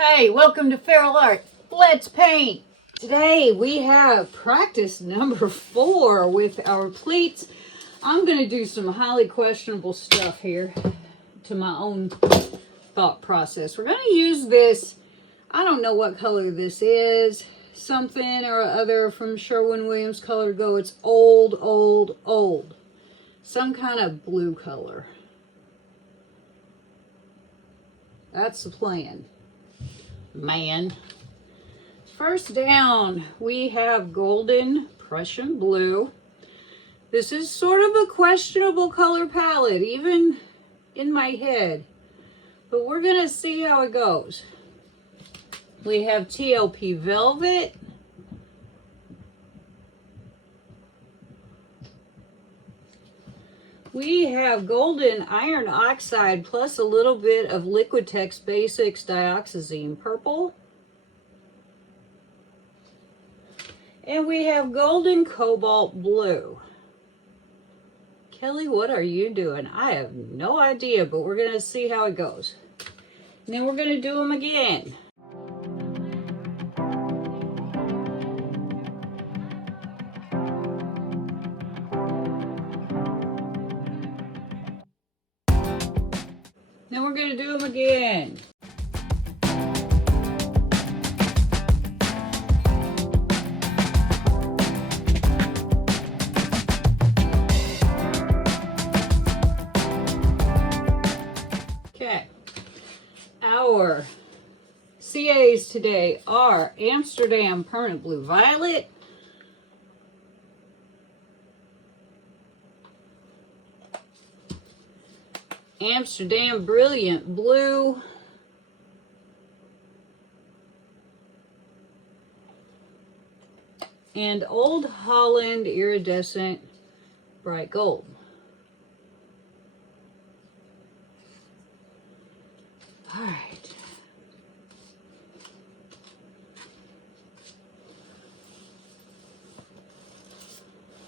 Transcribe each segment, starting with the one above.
Hey, welcome to Feral Art. Let's paint. Today we have practice number 4 with our pleats. I'm going to do some highly questionable stuff here to my own thought process. We're going to use this, I don't know what color this is, something or other from Sherwin-Williams Color Go. It's old. Some kind of blue color. That's the plan. Man. First down, we have golden Prussian blue. This is sort of a questionable color palette, even in my head. But we're going to see how it goes. We have TLP velvet. We have golden iron oxide plus a little bit of Liquitex Basics dioxazine purple. And we have golden cobalt blue. Kelly, what are you doing? I have no idea, but we're going to see how it goes. And then we're going to do them again. Then we're going to do them again. Okay. Our CAs today are Amsterdam Permanent Blue Violet, Amsterdam Brilliant Blue, and Old Holland Iridescent Bright Gold. All right.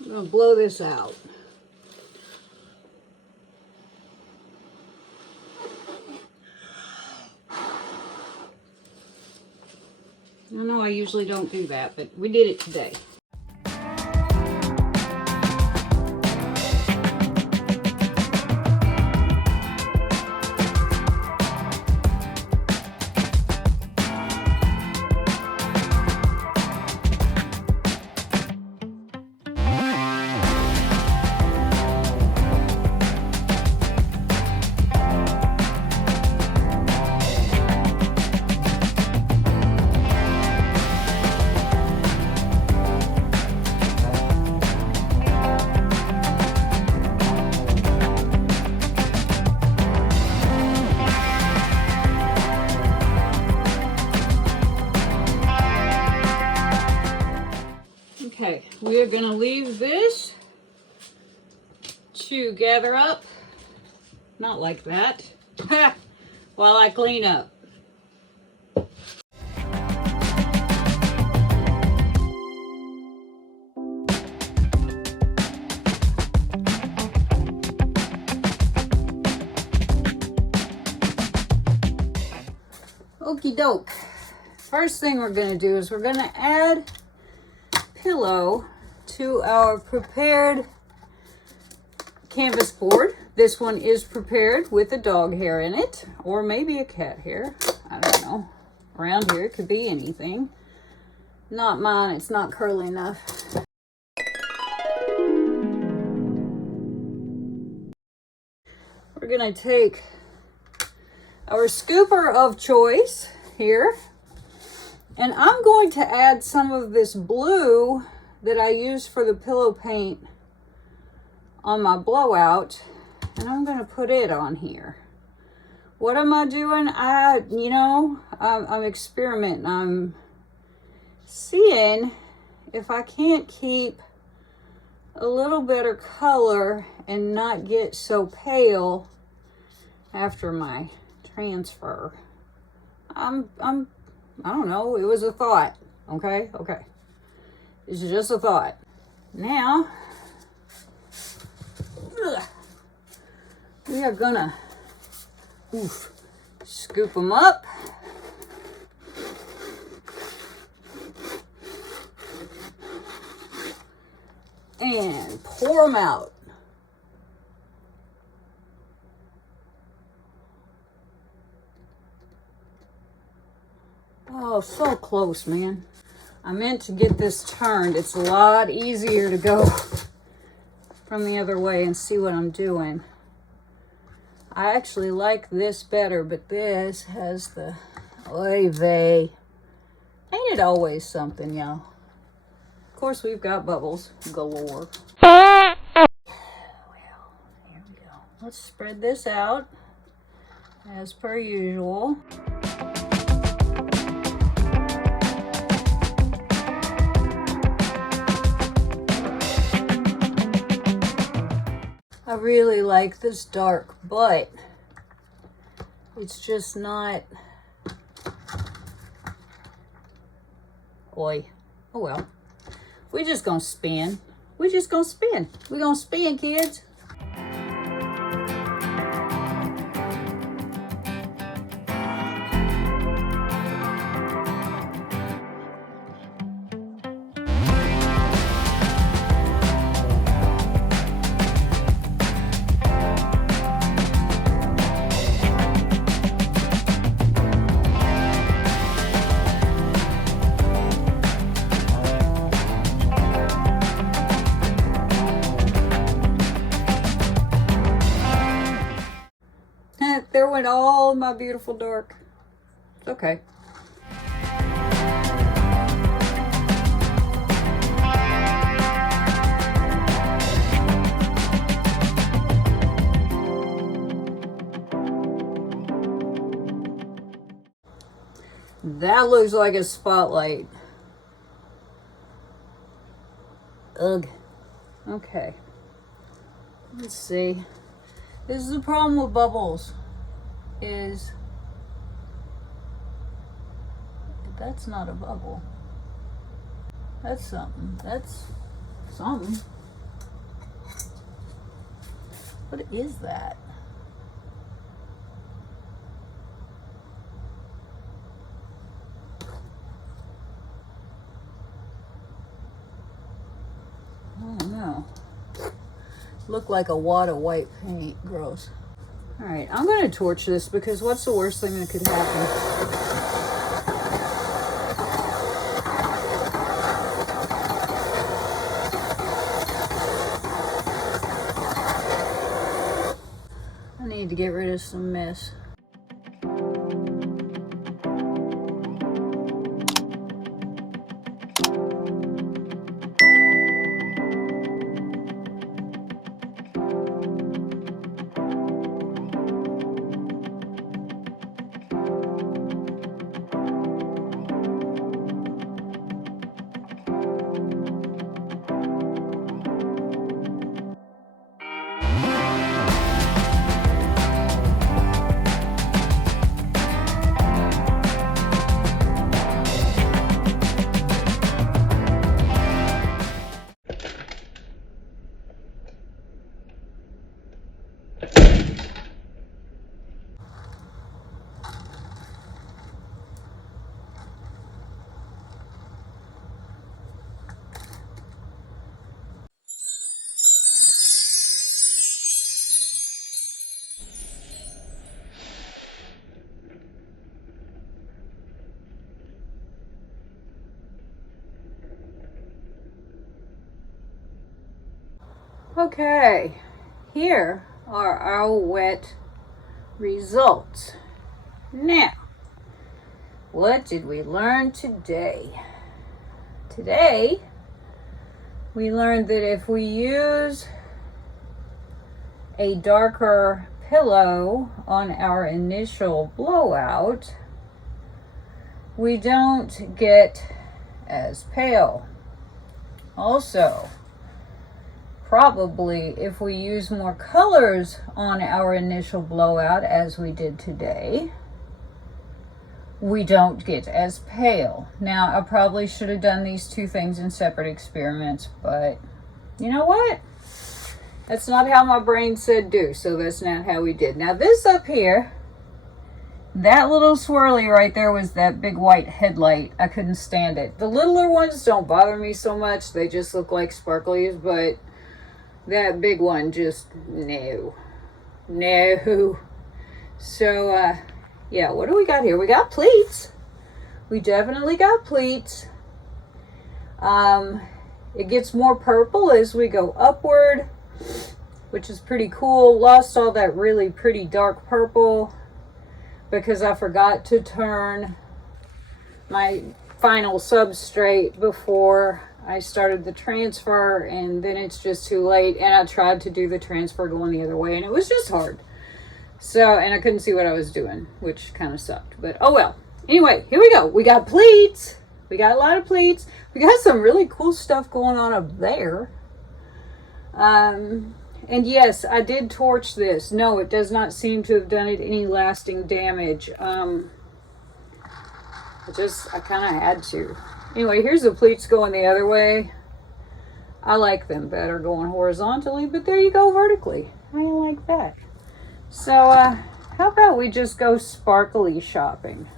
I'm going to blow this out. I know I usually don't do that, but we did it today. Okay, we are going to leave this to gather up, not like that, while I clean up. Okie doke. First thing we're going to do is we're going to add pillow to our prepared canvas board. This one is prepared with a dog hair in it, or maybe a cat hair. I don't know. Around here it could be anything. Not mine, it's not curly enough. We're gonna take our scooper of choice here, and I'm going to add some of this blue that I use for the pillow paint on my blowout, and I'm going to put it on here. What am I doing? I'm experimenting. I'm seeing if I can't keep a little better color and not get so pale after my transfer. I don't know, it was a thought, okay? It's just a thought. Now, we are gonna scoop them up and pour them out. Oh, so close, man. I meant to get this turned. It's a lot easier to go from the other way and see what I'm doing. I actually like this better, but this has the oy vey. Ain't it always something, y'all? Of course, we've got bubbles galore. Well, here we go. Let's spread this out as per usual. I really like this dark, but it's just not. Boy, oh well. We're just gonna spin. We're just gonna spin. We're gonna spin, kids. There went all my beautiful dark. It's okay. That looks like a spotlight. Ugh. Okay. Let's see. This is the problem with bubbles. Is that's not a bubble. That's something. That's something. What is that? I don't know. Looked like a wad of white paint. Gross. All right, I'm going to torch this because what's the worst thing that could happen? I need to get rid of some mess. Okay, here are our wet results. Now, what did we learn today? Today, we learned that if we use a darker pillow on our initial blowout, we don't get as pale. Also, probably if we use more colors on our initial blowout as we did today, we don't get as pale. Now, I probably should have done these two things in separate experiments, but you know what? That's not how my brain said do, so that's not how we did. Now, this up here That little swirly right there was that big white headlight. I couldn't stand it. The littler ones don't bother me so much. They just look like sparklies, but that big one just, no. No. So, yeah, what do we got here? We got pleats. We definitely got pleats. It gets more purple as we go upward, which is pretty cool. Lost all that really pretty dark purple because I forgot to turn my final substrate before I started the transfer, and then it's just too late, and I tried to do the transfer going the other way and it was just hard. So, and I couldn't see what I was doing, which kind of sucked, but oh well. Anyway, here we go. We got pleats. We got a lot of pleats. We got some really cool stuff going on up there. And yes, I did torch this. No, it does not seem to have done it any lasting damage. I kind of had to. Anyway, here's the pleats going the other way. I like them better going horizontally, but there you go vertically. I like that. So, how about we just go sparkly shopping?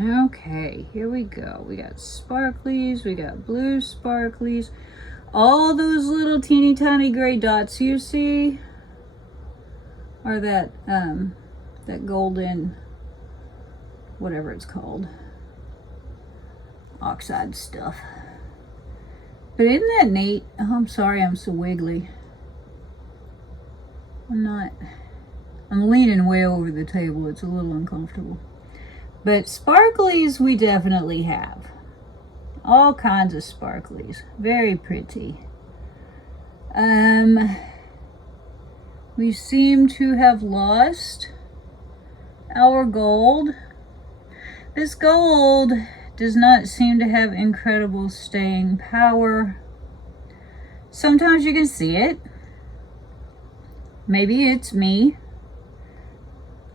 Okay, here we go. We got sparklies, we got blue sparklies. All those little teeny tiny gray dots you see are that golden, whatever it's called, oxide stuff. But isn't that neat? Oh, I'm sorry I'm so wiggly. I'm leaning way over the table. It's a little uncomfortable. But sparklies we definitely have. All kinds of sparklies. Very pretty. We seem to have lost our gold. This gold does not seem to have incredible staying power. Sometimes you can see it. Maybe it's me.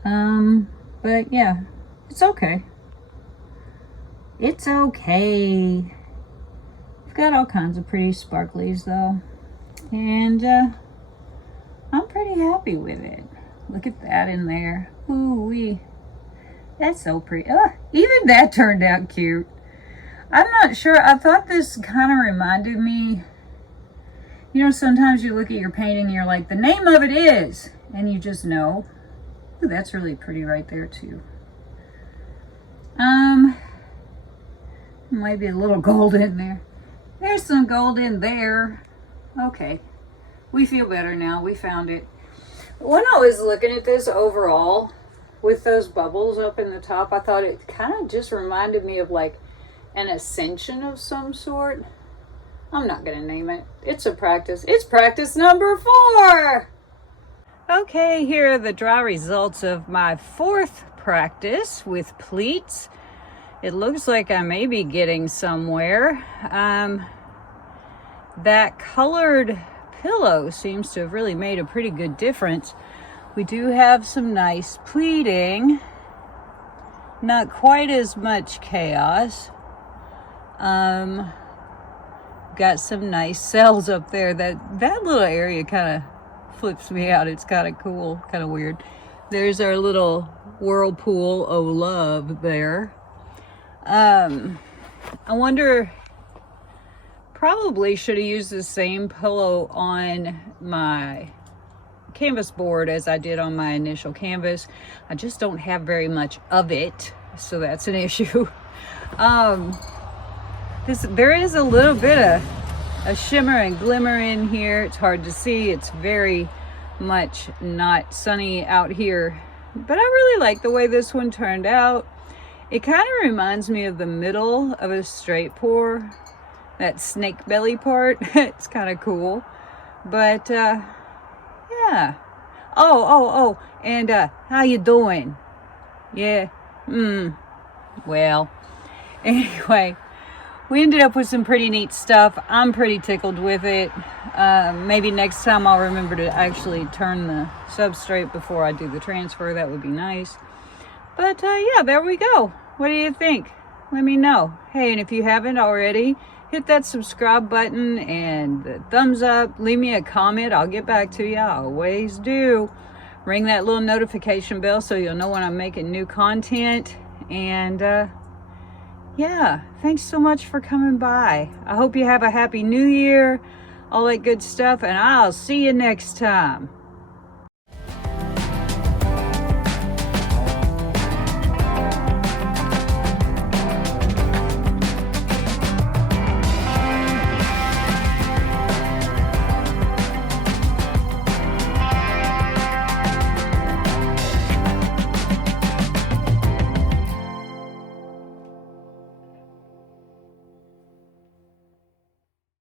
But yeah, it's okay. It's okay. We've got all kinds of pretty sparklies though. And I'm pretty happy with it. Look at that in there. Ooh-wee. That's so pretty. Even that turned out cute. I'm not sure. I thought this kind of reminded me, you know, sometimes you look at your painting and you're like, the name of it is, and you just know. Ooh, that's really pretty right there too. Might be a little gold in there. There's some gold in there. Okay. We feel better now. We found it. When I was looking at this overall, with those bubbles up in the top, I thought it kind of just reminded me of like an ascension of some sort. I'm not going to name it. It's a practice. It's practice number 4. Okay, here are the dry results of my 4th practice with pleats. It looks like I may be getting somewhere. That colored pillow seems to have really made a pretty good difference. We do have some nice pleating. Not quite as much chaos. Got some nice cells up there. That little area kind of flips me out. It's kind of cool, kind of weird. There's our little whirlpool of love there. I wonder, probably should have used the same pillow on my canvas board as I did on my initial canvas. I just don't have very much of it, so that's an issue. There is a little bit of a shimmer and glimmer in here. It's hard to see. It's very much not sunny out here, but I really like the way this one turned out. It kind of reminds me of the middle of a straight pour, that snake belly part. It's kind of cool, but yeah. Oh, and how you doing? Yeah. Well, anyway, we ended up with some pretty neat stuff. I'm pretty tickled with it. Maybe next time I'll remember to actually turn the substrate before I do the transfer. That would be nice. But yeah, there we go. What do you think? Let me know. Hey, and if you haven't already, hit that subscribe button and the thumbs up. Leave me a comment. I'll get back to you. I always do. ring that little notification bell so you'll know when I'm making new content. And yeah, thanks so much for coming by. I hope you have a happy new year, all that good stuff, and I'll see you next time.